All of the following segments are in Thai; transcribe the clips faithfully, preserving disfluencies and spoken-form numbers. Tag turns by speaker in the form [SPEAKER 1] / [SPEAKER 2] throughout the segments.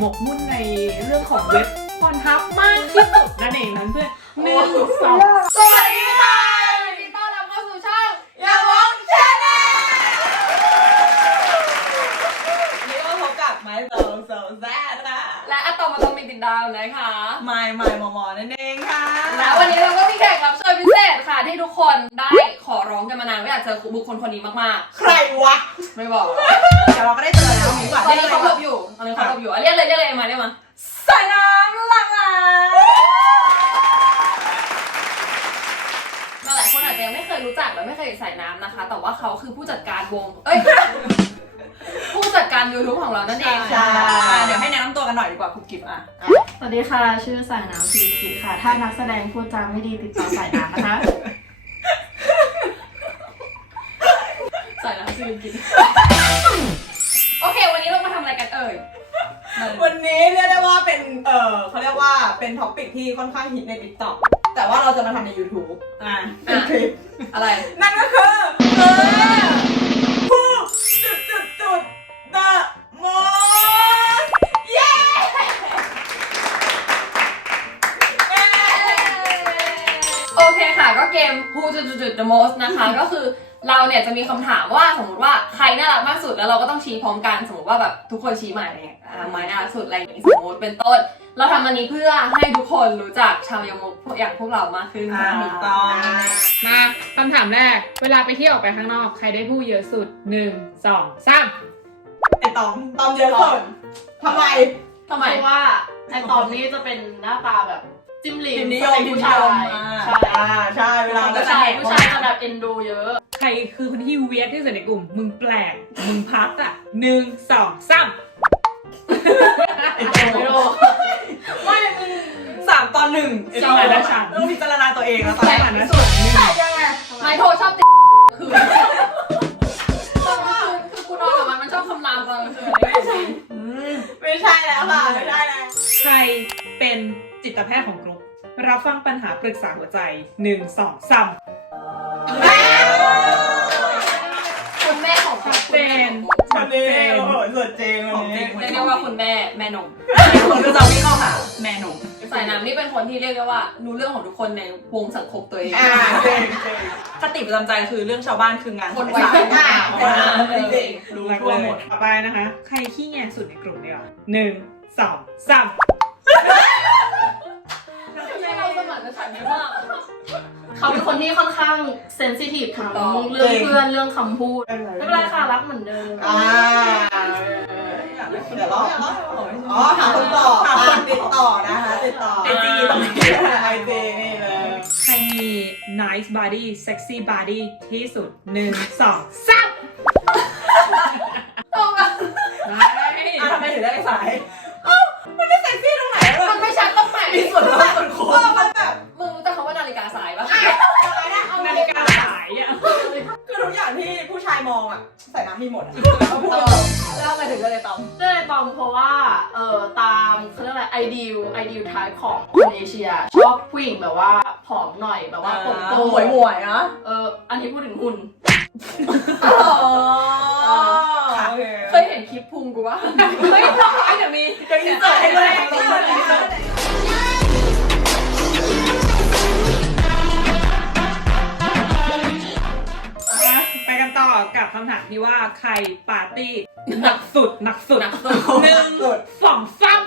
[SPEAKER 1] หมกมุ่นในเรื่องของเว็บพรทับมากที่สุดนั่นเองนั้นเพื่อนหนึ่งสอง
[SPEAKER 2] สวัสดีค่ะยินดีต้อนรับเข้าสู่ช่องอย่าวงแชนแนลนี่ก็พบกับไม้โซโซแซ่ดนะและอะตอมอะตอมมีติดดาวนะคะไม้ไม้มอมอนั่นเองค่ะและวันนี้เราก็มีแขกรับเชิญพิเศษค่ะที่ทุกคนได้ขอร้องกันมานานว่าอยากเจอบุคคลคนนี้มากๆใครวะไม่บอกเดี๋ยวเราก็ได้เจอแล้วมีกว่าตอนนี้เขาหลบอยู่ตอนนี้เขาหลบอยู่เรียกเลยเรียกเลยมาเรียกมาใส่น้ำหลังอ่ะหลายคนอาจจะยังไม่เคยรู้จักและไม่เคยใส่น้ำนะคะแต่ว่าเขาคือผู้จัดการวงเอ้ยผู้จัดการ ยูทูบ ของเรานั่นเองใช่เดี๋ยวให้แนะนำตัวกันหน่อยดีกว่าคุกกิ๊บอ่ะ
[SPEAKER 3] สวัสดีค่ะชื่อสายน้ำศิริกิจค่ะถ้านักแสดงพูดจาไม่ดีติดต่อสายน้ำนะคะ
[SPEAKER 2] สายน้ำศิริกิจโอเควันนี้เรามาทำอะไรกันเอ่ย
[SPEAKER 4] วันนี้เรียกได้ว่าเป็นเออเขาเรียกว่าเป็นท็อปปิกที่ค่อนข้างฮิตใน ติ๊กต็อก แต่ว่าเราจะมาทำใน ยูทูบ อ่าเป็นคลิป
[SPEAKER 2] อะไร
[SPEAKER 4] นั่นก็คือเออผู้จุดจุดจุด The Most เย้
[SPEAKER 2] โอเคค่ะก็เกม Who จุดจุดจุด The Most นะคะก็คือเราเนี่ยจะมีคำถามว่าสมมติว่าใครน่ารักมากสุดแล้วเราก็ต้องชี้พร้อมกันสมมติว่าแบบทุกคนชี้มาอะไรเงี้ยไม้น่ารักสุดอะไรอย่างงี้สมมติเป็นต้นเราทำอันนี้เพื่อให้ทุกคนรู้จักชาวยมกอย่างพวกเรามากขึ้นค่ะ
[SPEAKER 4] ถูกต้อง
[SPEAKER 1] มาคำถามแรกเวลาไปเที่ยวออกไปข้างนอกใครได้พูดเยอะสุดหนึ่งสองสาม
[SPEAKER 4] ไอตอมตอมเยอะสุดทำไม
[SPEAKER 2] ทำไม
[SPEAKER 3] เพราะว่าไอตอนนี้จะเป็นหน้าตาแบบจิ้มลิ้ม
[SPEAKER 4] นิยม
[SPEAKER 3] ผู้ชาย
[SPEAKER 4] ใช่ใช่เวลา
[SPEAKER 3] ผู้ชายผู้ชายจะแบบเอ็นดูเยอะ
[SPEAKER 1] ใครคือคนที่เวียดที่สุดในกลุ่มมึงแปลกมึงพัดอ่ะหนึ่งสองสาม
[SPEAKER 4] ไม่รู้ไม่สามตอนหนึ่ง
[SPEAKER 1] สองแล้วฉัน
[SPEAKER 4] ต้องพิจารณาตัวเองแล้วตอนนี้
[SPEAKER 1] นะสุด
[SPEAKER 4] ใช่ยังไง
[SPEAKER 2] ไม่โทรชอบติคือคือกูนอนกับมันมันชอบคำรามตอนกลางคืนไม่ใช่
[SPEAKER 4] ไม่ใช่แล้วค่ะไม่ใช่แล้ว
[SPEAKER 1] ใครเป็นจิตแพทย์ของกลุ่มรับฟังปัญหาปรึกษาหัวใจหนึ่งสองสาม
[SPEAKER 2] คุณแม่ของ
[SPEAKER 1] ชัดเจน
[SPEAKER 4] ชัดเจนโอ้โหสุดเจน
[SPEAKER 2] ของจริงเรียกว่าคุณแม่แม่นม
[SPEAKER 4] คนก็จะวิ่งเข้าหาแม่นม
[SPEAKER 2] สายน้ำนี่เป็นคนที่เรียกได้ว่ารู้เรื่องของทุกคนในวงสังคมตัวเอง
[SPEAKER 4] อ่าเจนคติประจำใจคือเรื่องชาวบ้านคืองาน
[SPEAKER 2] คนไว้ใจ
[SPEAKER 4] จริงรู้ทั่วหมด
[SPEAKER 1] ต่อไปนะคะใครขี้แงสุดในกลุ่มเนี่ยหนึ่งสองสาม
[SPEAKER 2] ให้เราสมัครจะฉันไม่ว่า
[SPEAKER 3] เขาเป็นคนที่ค่อนข้างเซนซิทีฟทั้งเรื่องเพื่อนเรื่องคำพูดไม่เป็นไรค่ะรักเหมือนเดิม
[SPEAKER 4] อ่าเดี๋ยวรออ๋อหาคนต่อติดต่อนะคะติดต่อไอจีตรงนี้ไอจีนี่เลย
[SPEAKER 1] ใครมี nice body sexy body ที่สุดหนึ่งสองสาม
[SPEAKER 2] ตรงกัน
[SPEAKER 4] อ่ะทำไมถึงได้สายเอ้ามันไม่เซ็กซี่ตรงไหน
[SPEAKER 2] มันไม่ชัดตรงไหน
[SPEAKER 4] มีส่วนลดส่วนโค้งมันแบบ
[SPEAKER 2] มึงรู้จักคำว่านาฬิกาสายปะ
[SPEAKER 1] นาฬิกาสายอ่ะ
[SPEAKER 4] คือทุกอย่างที่ผู้ชายมองอ่ะใส่น้ำมีหมดอ่ะแล้วทำไมถึงเลยตอม
[SPEAKER 3] เลยตอมเพราะว่าเอ่อตามเขาเรียกอะไรไอเดียไอเดียไทป์ของคนเอเชียชอบผู้หญิงแบบว่าผอมหน่อยแบบว่าผมโต
[SPEAKER 4] หมวยหมวยนะ
[SPEAKER 3] เอออันนี้พูดถึงหุ่น
[SPEAKER 2] เคยเห็นคลิปพุงกูวะไม่ใช่เดี๋ยวมี
[SPEAKER 4] จะมีเสิร์ฟให้เลย
[SPEAKER 1] ไปกันต่อกับคำถามที่ว่าใครปาร์ตี้หนักสุดหนักสุดหนักสุดหนึ่งสองสาม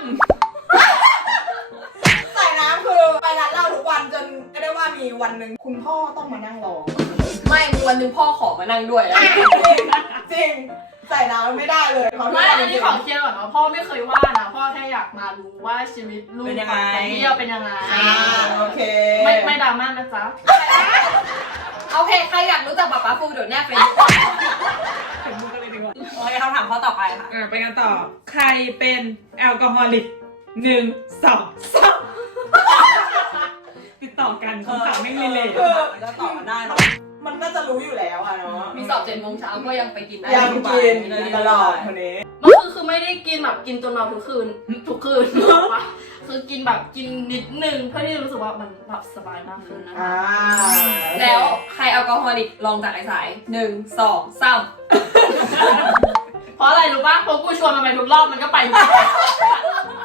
[SPEAKER 4] ใส่น้ำคือไปร้านเหล้าทุกวันจนก็ได้ว่ามีวันหนึ่งคุณพ่อต้องมานั่งรอ
[SPEAKER 2] ไม่มีวันหนึ่งพ่อขอมานั่งด้วย
[SPEAKER 4] จริงใส่น้ำไม่ได้เลย
[SPEAKER 3] ไม่อันนี้ขอเคลียร์ก่อนว่าพ่อไม่เคยว่านะพ่อแค่อยากมารู้ว่าชีวิตลูกไปเที่ยวเป็นยังไง
[SPEAKER 4] โอเค
[SPEAKER 3] ไม่ไม่ดราม่านะจ๊ะ
[SPEAKER 2] โอเคใครอยากรู้จักป๊าป๊าฟูเดี๋ยวแนบไป
[SPEAKER 1] ถึงมือกันเลยดีกว่า
[SPEAKER 4] โอเคคำถามข้อต่อไปค่ะ
[SPEAKER 1] ไปกันต่อใครเป็นแอลกอฮอลิกหนึ่งสองสามติดต่อกันคำถามไม่รีเลท
[SPEAKER 4] จะตอบกันได้หรอมันน่าจะรู้อยู่แล้วอะเนาะ
[SPEAKER 2] มีสอบเจ็ดโมงเช้าก็ยังไปกินได้
[SPEAKER 4] ยังกินตลอดคนนี้
[SPEAKER 3] มันคือคือไม่ได้กินแบบกินจนนอนทุกคืนทุกคืนคือกินแบบกินนิดนึงเพื่อที่จะรู้สึกว่ามันหลับสบายมากขึ้นนะคะ
[SPEAKER 2] แล้วใครแอลกอฮอลิกลองจากไอ้สายหนึ่งสองสาม
[SPEAKER 3] เพราะอะไรรู้ป่ะเพราะกูชวนมันไปทุกรอบมันก็ไป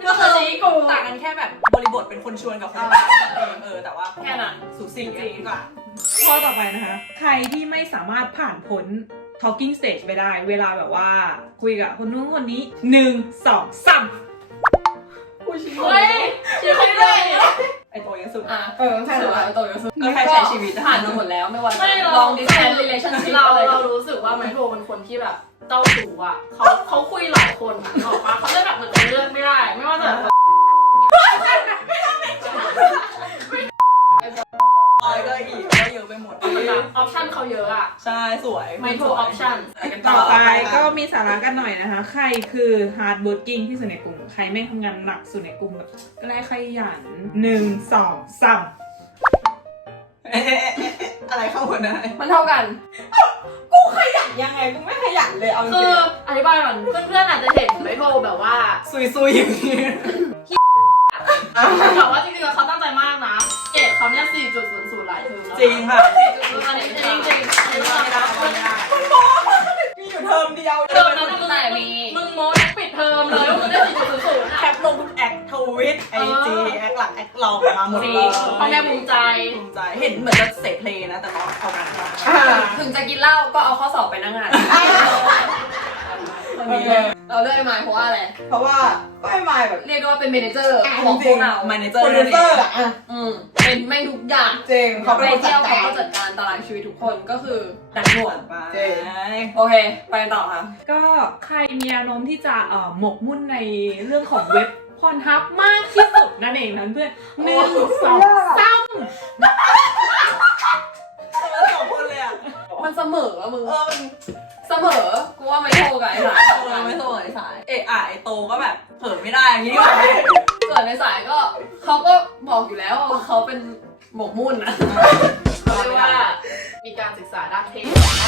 [SPEAKER 4] ก็คือ
[SPEAKER 3] ชี้กู
[SPEAKER 4] ต่างกันแค่แบบบริบทเป็นคนชวนกับคนเออเออแต่ว่า
[SPEAKER 3] แค่นั้น
[SPEAKER 4] สูสีจริงกว่า
[SPEAKER 1] ข้อต่อไปนะคะ ใครที่ไม่สามารถผ่านพ้น talking stage ไปได้ เวลาแบบว่าคุยกับคนนู้นคนนี้หนึ่งสองสาม
[SPEAKER 3] กูชี้เฮ้ยชี้คนได้
[SPEAKER 4] ไอโตยังสุด
[SPEAKER 2] อ่ะ
[SPEAKER 4] เออใช่
[SPEAKER 2] ถือ
[SPEAKER 4] เหรอ
[SPEAKER 2] ว่าโตอยู่สุด
[SPEAKER 4] ก็แค่ใช้ชีวิต
[SPEAKER 2] ผ่านมาหมดแล้วไม่ว่า
[SPEAKER 3] ไม่เรา
[SPEAKER 2] ลอง distance relationship
[SPEAKER 3] เรา
[SPEAKER 2] อะไร
[SPEAKER 3] เรารู้สึกว่าไมโทรเป็นคนที่แบบเจ้าชู้อ่ะเขาเขาคุยหลายคนอะบอกว่าเขาจะแบบเหมือนเขาเลือกไม่ได้ ไม่ว่าจะแบบ
[SPEAKER 4] อะไรก็อีกก็เยอะไปหมด
[SPEAKER 3] ออปชั่นเขาเยอะอ่ะ
[SPEAKER 4] ใช่สวย
[SPEAKER 3] ไมโทรออปชั่น
[SPEAKER 1] ต่อไปก็มีสาระกันหน่อยนะคะ ใครคือ hard working ที่สุดในกลุ่ม ใครแม่งทำงานหนักสุดในกลุ่มแบบก็ได้ขยันหนึ่งสองสาม
[SPEAKER 4] เอ๊ะเอ๊ะเอ๊ะอะไรเข้าหัวได้
[SPEAKER 2] มันเท่ากัน
[SPEAKER 4] กูขยันยังไงกูไม่ขยันเลยเอาจ
[SPEAKER 3] คื
[SPEAKER 4] ริ
[SPEAKER 3] อง อธิบายก่อนเพื่อนๆอาจจะเห็นไมโทรแบบว่า
[SPEAKER 4] ซุยซุยอย่างนี้
[SPEAKER 3] แต่ว่าจริงๆแล้วเขาตั้งใจมากนะ เกรดเขาเนี่ย สี่จุดศูนย์ศูนย์ หลายเทอมแล้ว
[SPEAKER 4] จริงค่ะ
[SPEAKER 3] อันนี้จริงจริงๆอันนี้
[SPEAKER 4] ไม่
[SPEAKER 3] เรา
[SPEAKER 4] ได้
[SPEAKER 3] รับ
[SPEAKER 4] ไม่ได้มีอยู่เทอมเดียว
[SPEAKER 3] เทอมนั้นมึง
[SPEAKER 2] แต่มี
[SPEAKER 3] มึงโม้ปิดเทอมเลยว่ามึงได้ สี่จุดศูนย์ศูนย์
[SPEAKER 4] แค
[SPEAKER 3] อ่ะ
[SPEAKER 4] ปลงทุกแอคทวีตไอจีแอคหลักแอคลองมาหมด
[SPEAKER 3] จริ
[SPEAKER 4] เล
[SPEAKER 3] ง
[SPEAKER 4] ย
[SPEAKER 3] พ่อแม่ภูมิใจ
[SPEAKER 4] ภูมิใจเห็นเหมือนจะเสพเพลงนะแต่ก็เอากันมา
[SPEAKER 2] ถึงจะกินเหล้าก็เอาข้อสอบไปนั่งอ่านคนนี้เราเลือกไอ้ไมค์เพราะว่าอะไร
[SPEAKER 4] เพราะว่าก็ไม่มาแบบ
[SPEAKER 2] เรียกได้ว่าเป็นเมเนเจอร์ของพวกเรา
[SPEAKER 4] มาเนเจอร์โปรดิวเซอร์อะ
[SPEAKER 2] อืมเป็นแม่งทุกอย่าง
[SPEAKER 4] จริงเขา
[SPEAKER 2] ไป
[SPEAKER 4] เป็นคน
[SPEAKER 2] เที่ยว
[SPEAKER 4] จั
[SPEAKER 2] เขา
[SPEAKER 4] ด
[SPEAKER 2] ก็
[SPEAKER 4] การ
[SPEAKER 2] จัดการตารางชีวิตทุกคนก็คือดักหนวด
[SPEAKER 4] ไป
[SPEAKER 2] โอเค ไปต่อค่ะ
[SPEAKER 1] ก็ใครมีแนวโน้มที่จะเอ่อหมกมุ่นในเรื่องของเว็บพรทับมากที่สุดนั่นเองนั้นเพื่อนหนึ่งสองสาม
[SPEAKER 4] แล้วสองคนเลยอ่ะ
[SPEAKER 2] มันเสมออะมึง
[SPEAKER 4] เออมัน
[SPEAKER 2] เสมอ กูว่าไม่โทรกับไอ้สาย
[SPEAKER 4] เออไม่โทรไอ้สายเอะอะไอโตก็แบบเผลอไม่ได้อย่างนี้ดีกว่า
[SPEAKER 2] ส่วนในสายก็เขาก็บอกอยู่แล้วว่าเขาเป็นหมกมุ่นนะ
[SPEAKER 3] เขาเรียกว่ามีการศึกษาด้านเทค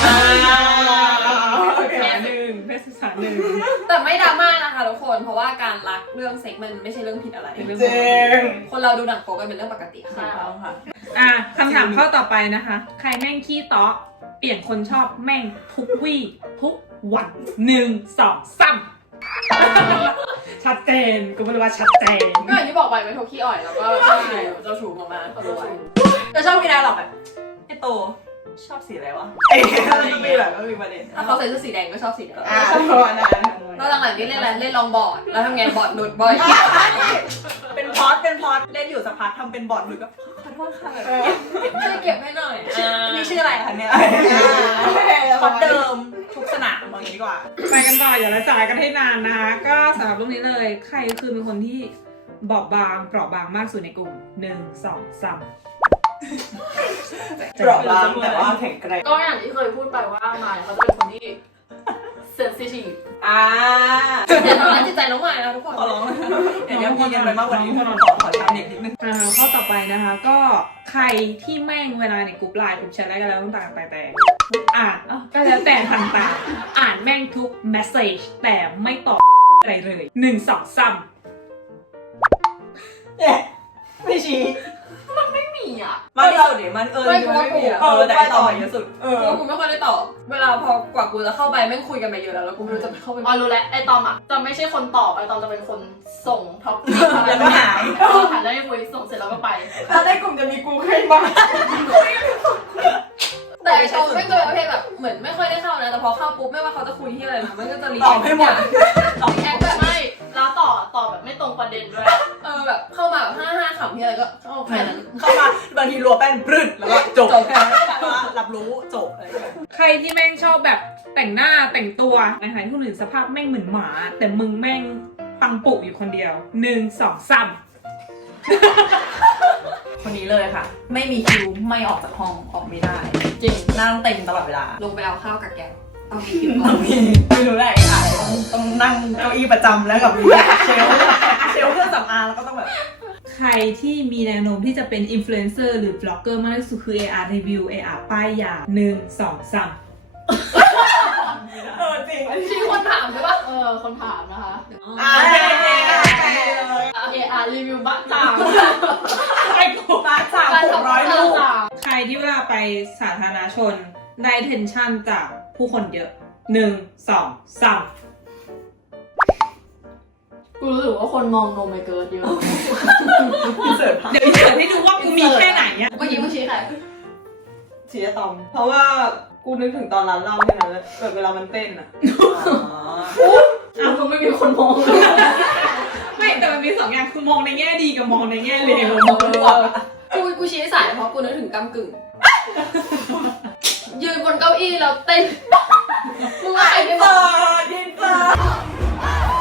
[SPEAKER 1] ศึกษาหนึ่งเพศศึกษาหนึ่ง
[SPEAKER 2] แต่ไม่ดราม่านะคะทุกคน เพราะว่าการรักเรื่องเซ็กมันไม่ใช่เรื่องผิดอะไร
[SPEAKER 1] เป็นเรื่อง
[SPEAKER 4] จ
[SPEAKER 1] ปก
[SPEAKER 4] ริ
[SPEAKER 1] ติ
[SPEAKER 4] ง
[SPEAKER 2] คนเราดูหนังโป๊กันเป็นเรื่องปกติ
[SPEAKER 3] ใช่
[SPEAKER 2] ค่ะ
[SPEAKER 4] ค่ะ
[SPEAKER 1] อ่ะคำถามข้อต่อไปนะคะ ใครแม่งขี้เตาะเปลี่ยนคนชอบแม่งทุกวี่ทุกวันหนึ่งสองสามชัดเจนกูไม่รู้ว่าชัดเจน
[SPEAKER 3] ก็อย่างที่บอกไปไมโทรขี้อ่อยแล้วก็เจ้าชู้เจ้าชู้มากๆด้วย
[SPEAKER 4] แต่ชอบมีได้หรอกแบบไอโตชอบสีอะไรวะไอ้อะไรมีแบบก็มีประเด็น
[SPEAKER 2] ถ้าเขาใส่เสื้อสีแดงก็ชอบสีแดง
[SPEAKER 4] อ่าชอบประมาณนั้น
[SPEAKER 2] แล้วหลังๆนี่เล่นอะไรเล่นลองบอร์ด แล้วทำไงบอร์ดหลุดบ่อย
[SPEAKER 4] เป็นพอดเป็นพอดเล่นอยู่สักพักทำเป็นบอร์ดหรือก็ขอโทษค่ะแบบ
[SPEAKER 2] ช่วยเก็บให้หน่อย
[SPEAKER 4] นี่ชื่ออะไรคะเนี่ยพอดเดิมทุกสนามเอาอย่างนี้ดีกว่า
[SPEAKER 1] ไปกันต่ออย่าละสายกันให้นานนะคะก็สำหรับรูปนี้เลย ใครคือเป็นคนที่บอบบางเปราะบางมากสุดในกลุ่มหนึ่งสองสาม
[SPEAKER 4] เปราะบางแต่ว่าแข็งแกร่ง
[SPEAKER 3] ก็อย่างที่เคยพูดไปว่ามายเขาจะเป็นคนที่เซนซิทีฟ
[SPEAKER 4] อ่า
[SPEAKER 2] อย่าทำร้ายจิตใจน้องใหม่นะทุกคน
[SPEAKER 4] ขอร้องเดี๋ยวพี่กันไปมากกว่านี้ขอขอชาวเน็ตนิดนึง
[SPEAKER 1] อ่าข้อต่อไปนะคะ ก็ใครที่แม่งเวลาในกลุ่มไลน์กลุ่มแชทอะไรกันแล้วต้องต่างแต่แต่อ่านอ๋อก็แล้วแต่ต่างๆอ่านแม่งทุกเมสเซจแต่ไม่ตอบอะไรเลยหนึ่งสองสาม
[SPEAKER 4] เนี่ยไม่ชี้
[SPEAKER 3] ไม่มีอ่ะ
[SPEAKER 4] มากที่สุดเดี๋ยวมันเออไม่มีเออแต่ไอต่อเยอะสุดเออ
[SPEAKER 2] กูกูไม่ค่อยได้ตอบ เวลาพอกว่ากูจะเข้าไปแม่งคุยกันไปเยอะแล้วแล้วกูไม่รู้จะเข้าไป
[SPEAKER 3] อ๋อรู้แล้วไอตอมอ่ะจะไม่ใช่คนตอบไอตอมจะเป็นคนส่งท็อปปิ้งอะไร
[SPEAKER 4] แล้วก็หาย
[SPEAKER 3] เออหายแล้วไม่คุยส่งเสร็จแล้วก็ไป
[SPEAKER 4] ถ้าได้กลุ่มจะมีกูขึ้นบ้าง
[SPEAKER 2] แต่ไอโชว์ไม่งจะเป็นประเภทแบบเหมือนไม่ค่อยได้เข้านะ แต่พอเข้าปุ๊บไม่ว่าเขาจะคุยที่อะไรนะมันก็จะรี
[SPEAKER 4] ตอบให้หมดตอบ
[SPEAKER 2] แอ
[SPEAKER 3] แอ
[SPEAKER 2] ค
[SPEAKER 3] ค
[SPEAKER 2] แบ
[SPEAKER 3] แบบ บไม่แล้วต่อต่อแบบไม่ตรงประเด็นด้วย
[SPEAKER 2] เออแบบเข้ามาแบบห้าห้าขำที่อะไรก็เข้าแค่นั้น
[SPEAKER 4] เข้ามาบางทีรัวแป้นปรึดแล้วก็จบ
[SPEAKER 2] จบ
[SPEAKER 4] แค่นั้นรับรู้จบอะไรอย่างเงี้ย
[SPEAKER 1] ใครที่แม่งชอบแบบแต่งหน้าแต่งตัวในขณะที่คนอื่นสภาพแม่งเหมือนหมา แต่มึงแม่งปังปุกอยู่คนเดียวหนึ่งสองสาม
[SPEAKER 4] คนนี้เลยค่ะ ไม่มีคิวไม่ออกจากห้องออกไม่ได้
[SPEAKER 2] จริง
[SPEAKER 4] นั่งเต็มตลอดเวลา
[SPEAKER 2] ลงไปเอาข้าวกับแกงต้องมีคิวก่อ
[SPEAKER 4] ต้อน งมีไม่รู้ได้ค่ะต้องต้องนั่งเก้าอี้ประจำแล้วกับเชลฟ์เชลฟ์เครื่องสำอางแล้วก็ต้องแบบ
[SPEAKER 1] ใครที่มีแนวโน้มที่จะเป็นอินฟลูเอนเซอร์หรือบล็อกเกอร์มากที่สุดคือ เอ อาร์ รีวิว เอ อาร์ ป้ายยาหนึ่งสองสาม
[SPEAKER 4] เออจริง
[SPEAKER 3] ที่คนถามใช่ปะเออคนถามนะคะ
[SPEAKER 4] อ่าโอเคเลย
[SPEAKER 3] เออารีวิวบ้าจ่าง
[SPEAKER 4] ไอ้กูมาสามหกร้อยลูก
[SPEAKER 3] จ่าง
[SPEAKER 1] ใครที่เวลาไปสาธารณชนได้ attention จากผู้คนเยอะหนึ่งสองสาม
[SPEAKER 3] กูกูรู้สึกว่าคนมองโนไมเกิร์ดเยอะ
[SPEAKER 4] อินเสิร์ต
[SPEAKER 1] เดี๋ยวอินเสิร์ตให้ดูว่ากูมีแค่ไหนอะ
[SPEAKER 3] เมื่อกี้มึงชี้ใคร
[SPEAKER 4] ชีอะตอม เพราะว่ากูนึกถึงตอนร้านเหล้าแค่นั้นเลยแบบเวลามันเต้นอ่ะ
[SPEAKER 3] อ้าวมึงไม่มีคนมองเลย
[SPEAKER 1] ไม่แต่มันมีสองอย่างคือมองในแง่ดีกับมองในแง่เลว
[SPEAKER 3] กูกูชี้สายเพราะกูนึกถึงกำกึ่ง ยืนบนเก้าอี้แล้วเต้น มึงว่าใครไม่ม
[SPEAKER 4] เปิ
[SPEAKER 3] อง
[SPEAKER 4] ดยินเปิด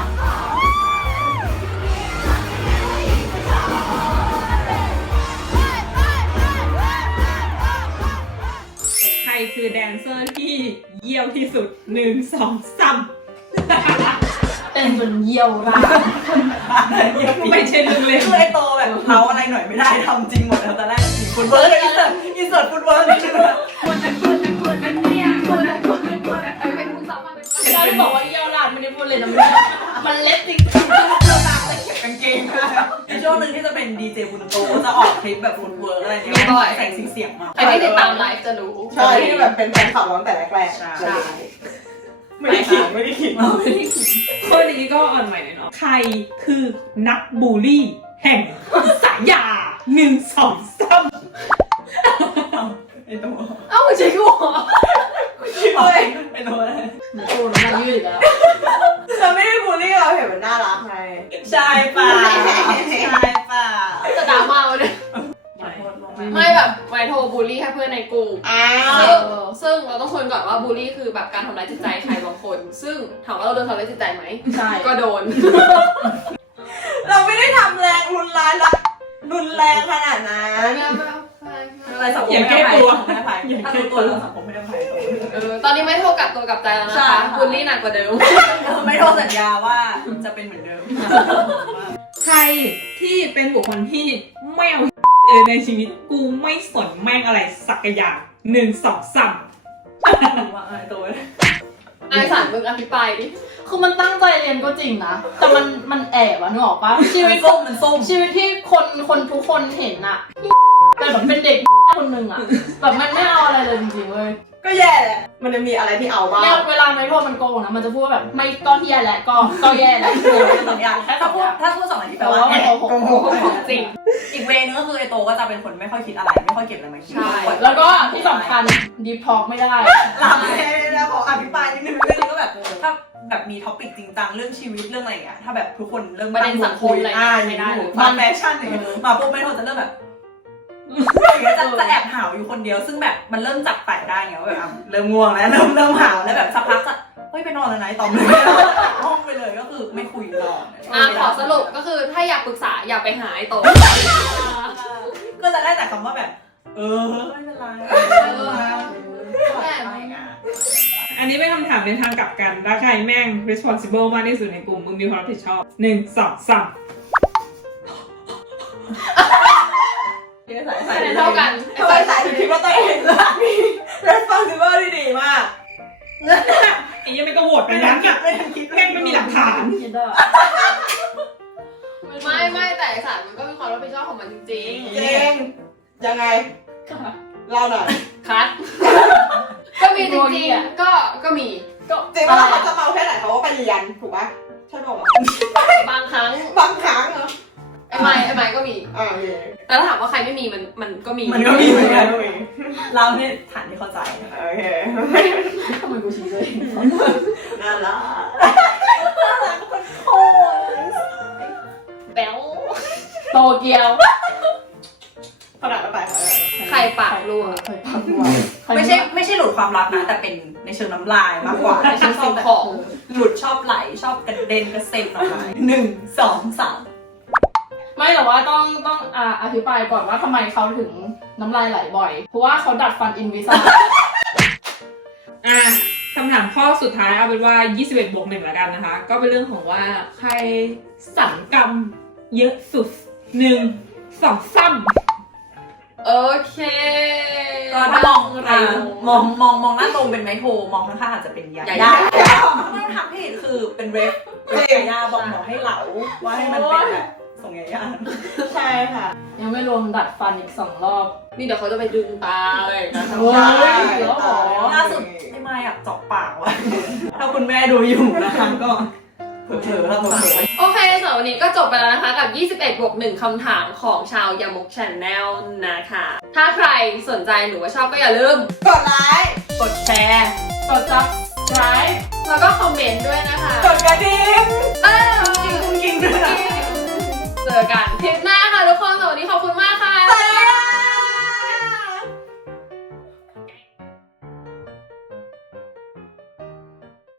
[SPEAKER 1] ใครคือแดนเซอร์ที่เยี่ยวที่สุดหนึ่งสองสาม
[SPEAKER 3] เป็นจนเยี่ยวรา
[SPEAKER 1] ไม่ใช่เรื่องเล่น
[SPEAKER 4] คือไอโตแบบเท้าอะไรหน่อยไม่ได้ทำจริงหมดแล้วตอนแรกฟุตเวิร์กอินเสิร์ตอินเสิร์ตฟุตเวิร์กนี่คือ
[SPEAKER 3] เราได้บอกว่าเยี่ยวราไม่ได้พูดเลยนะมันเล็บจริง
[SPEAKER 4] กางเกงในช่วงหนึ่งที่จะเป็นดีเจบุญโตจะออกคลิปแบบฟุตเวิร์กอะไรเงี้ยใส่เสียงมา
[SPEAKER 3] ใครที่ติดตามไลฟ์จะรู้
[SPEAKER 4] ใช่ที่แบบเป็นแฟนคลับร้องแต่แรกๆ
[SPEAKER 3] ใช่
[SPEAKER 4] ไม่ได้ขิงไม่ได้ขิง
[SPEAKER 1] ข้อนี้ก็อ่อนใหม่หน่อยเนาะใครคือนักบูลลี่แห่งสายาหนึ่งสองสาม
[SPEAKER 4] ไอตัว
[SPEAKER 3] เอ้ามึงใช่กูเหรอ
[SPEAKER 4] คิดเลยไอตัว
[SPEAKER 3] กูน้ำมันยืดอีกแล้ว
[SPEAKER 4] เราไม่ได้บูลลี่เราเห็นมันน่ารักไงใช่ป่ะใช่ป่ะ
[SPEAKER 3] จะดราม่าวะเนี่ยไม่แบบไวโทรบูลลี่ให้เพื่อนในกลุ่ม
[SPEAKER 4] อ้า
[SPEAKER 3] ซึ่ง
[SPEAKER 4] ว
[SPEAKER 3] ซึ่งเราต้องคนก่อนว่าบูลลี่คือแบบการทำร้ายจิตใจใครบางคน ซึ่งถามว่าเราโดนทำร้ายจิตใจไหม
[SPEAKER 4] ใช่
[SPEAKER 3] ก็โดน
[SPEAKER 4] เราไม่ได้ทำแรงรุนแรงละรุนแรงขนาดนั้นอะไรสังคมไม่ได้ภัยถ้ารู้ตัวแล้วสังคมไม่ได้ภัย
[SPEAKER 3] เออตอนนี้ไม่โทรกลับตัวกลับใจแล้วนะคะบูลลี่หนักกว่าเดิม
[SPEAKER 4] ไม่โทรสัญญาว่าจะเป็นเหมือนเดิม
[SPEAKER 1] ใครที่เป็นบุคคลที่ไม่เอาเลยในชีวิตกูไม่สนแม่งอะไรสักอย่างหนึ่งสองสาม
[SPEAKER 4] ว่าไอ้ตัว
[SPEAKER 3] ไอสารมึงอภิปรายดิ คือมันตั้งใจเรียนก็จริงนะ แต่มันมันแอบอะนึกออกปะชีวิต
[SPEAKER 4] ส้มมันส้ม
[SPEAKER 3] ชีวิตที่คนคนทุกคนเห็นอะแต่แบบเป็นเด็กคนหนึ่งอะแบบมันไม่เอาอะไรเลยจริงๆเว้ย
[SPEAKER 4] ก็แย่แหละมันจะมีอะไรที่เอาบ้าง
[SPEAKER 3] เนี่ยเวลาไม่โทษมันโกงนะมันจะพูดว่าแบบไม่ก็เฮียแหละก็ก็แย่แหละ
[SPEAKER 4] สองอย่างถ้าพูดถ้าพูดสองอันนี้แปล
[SPEAKER 3] แต่
[SPEAKER 4] ว่า
[SPEAKER 3] ว่ามันโกหกโกหกของจริง
[SPEAKER 4] อีกเวนึงก็คือไอโตก็จะเป็นคนไม่ค่อยคิดอะไรไม่ค่อยเก็บอะไรมาคิด
[SPEAKER 3] ใช่ แล้วก็ที่สำคัญดีพอกไม่ได้
[SPEAKER 4] หลับเลยนะขออภิปรายนิดนึงเรื่องนี้ก็แบบถ้าแบบมีท็อปิกจริงจังเรื่องชีวิตเรื่องอะไรอย่างเงี้ยถ้าแบบทุกคนเริ่ม
[SPEAKER 3] ประเด็นสังคมอะไร
[SPEAKER 4] อ่า
[SPEAKER 3] ไม่ได้เลย
[SPEAKER 4] มาแฟชั่นอย่างเงี้ยมาปุ๊บไม่โทษจะเริ่มแบบอย่างเงี้ยจะจะแอบหาวอยู่คนเดียวซึ่งแบบมันเริ่มจับแปะได้ไงว่าแบบอ่ะเริ่มง่วงแล้วเริ่มเริ่มหาวแล้วแบบสักพักจะเฮ้ยไปนอนแล้วนะไอ้ตอมเลยห้องไปเลยก็คือไม่คุยต่อ
[SPEAKER 3] อ่ะขอสรุปก็คือถ้าอยากปรึกษาอย่าไปหาไอ้โต
[SPEAKER 4] ก็จะได้แต่คำว่าแบบ เออไม่เป็นไร
[SPEAKER 1] อันนี้เป็นคำถามในทางกลับกันแล้วใครแม่ง responsible มากที่สุดในกลุ่มมึงมีความรับผิดชอบหนึ่งสองสาม
[SPEAKER 4] สายสาย
[SPEAKER 3] เท่ากัน
[SPEAKER 4] ทำไมสายถึงคิดว่าตัวเองมี responsible ที่ดีมาก
[SPEAKER 1] ไอ้ยังไม่ก็โหวตไปนั้นอะ
[SPEAKER 4] ไม่ทันคิด
[SPEAKER 1] แม่งไม่มีหลักฐาน
[SPEAKER 3] ไม่ไม่แต่ไอ้สารมันก็มีความรับผิดชอบของมันจริง
[SPEAKER 4] จริงยังไงเล่าหน่อย
[SPEAKER 3] ๆคัดก็มีจริงๆก็ก็มีก็
[SPEAKER 4] จริงว่าเขาจะเมาแค่ไหนเขาก็ไปเรียนถูกปะใช่ป่าว
[SPEAKER 3] บางครั้ง
[SPEAKER 4] บางครั้งเหรอ
[SPEAKER 3] ไอ้ไม้ไอ้ไม้ก็มี
[SPEAKER 4] อ่าโอเค
[SPEAKER 3] แต่ถ้าถามว่าใครไม่มีมันมันก็มี
[SPEAKER 4] มันก็มีเหมือนกันเราเนี่ยฐานที่เข้าใจโอเค
[SPEAKER 3] ทำไมกูชี้เลย
[SPEAKER 4] น่ารัก
[SPEAKER 3] แบ๊วโตเกียว
[SPEAKER 4] ขนาดไป
[SPEAKER 3] ใครปากรั่ว
[SPEAKER 4] ไม่ใช่ไม่ใช่หลุดความลับนะแต่เป็นในเชิงน้ำลายมากกว่า
[SPEAKER 3] ในเชิงสิ่งของ
[SPEAKER 4] หลุดชอบไหลชอบกระเด็นกระเซ็นออกมาหนึ่งสองสาม
[SPEAKER 3] ไม่แต่ว่าต้องต้องอ่าอธิบายก่อนว่าทำไมเขาถึงน้ำลายไหลบ่อย เพราะว่าเขาดัดฟันอินวิซา
[SPEAKER 1] อ่ะคำถามข้อสุดท้ายเอาเป็นว่ายี่สิบเอ็ดบวกหนึ่งแล้วกันนะคะ ก็เป็นเรื่องของว่าใครสังกรรมเยอะสุดหนึ่งสองสาม
[SPEAKER 3] โอเค
[SPEAKER 4] ก็ถ้ามองอะไรมองมองมองหน้าตรงเป็นไมโทรมองข้างๆอาจจะเป็นยาย่าไม่ต้องทำผิดคือเป็นเรฟเรฟยาย่าบอกหมอให้เหลาว่าให้มันเป็นแบบส่งยาย่าใช่ค่ะ
[SPEAKER 3] ยังไม่รวมดัดฟันอีกสองรอบ นี่เดี๋ยวเขาจะไปดึงตาอะไรอย่างเงี้ย
[SPEAKER 4] ใช่
[SPEAKER 3] แล้วหรอ
[SPEAKER 4] ล่าสุดไอ้ไม้อะเจาะปากว่ะถ้าคุณแม่ดูอยู่นะคะก็เผลอๆเราเผลอ
[SPEAKER 2] โอเคสำหรับวันนี้ก็จบไปแล้วนะคะกับ ยี่สิบเอ็ดบวกหนึ่ง คำถามของชาวยามุก Channel นะคะ ถ้าใครสนใจหรือว่าชอบก็อย่าลืม
[SPEAKER 4] กดไลค์กดแชร์
[SPEAKER 3] กด subscribe
[SPEAKER 2] แล้วก็คอมเมนต์ด้วยนะคะ
[SPEAKER 4] กดกระดิ่ง
[SPEAKER 2] เออ
[SPEAKER 4] กิ้งกุ้งกิ้งด้วยนะ
[SPEAKER 2] เจอกันคลิปหน้า